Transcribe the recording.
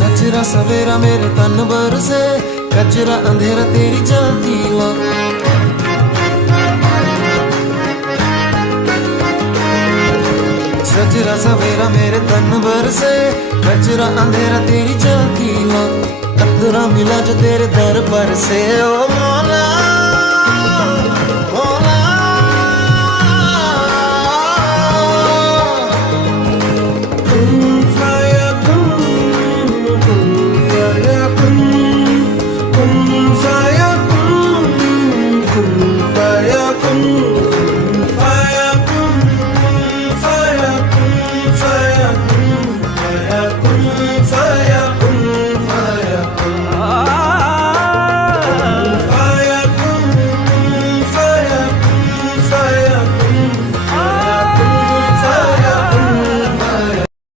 सजरा सवेरा मेरे तन बरसे, कचरा अंधेरा तेरी जलती ला। सजरा सवेरा मेरे तन बरसे, कचरा अंधेरा तेरी जलती ला। कतरा मिला जो तेरे दर पर से, ओ मौला।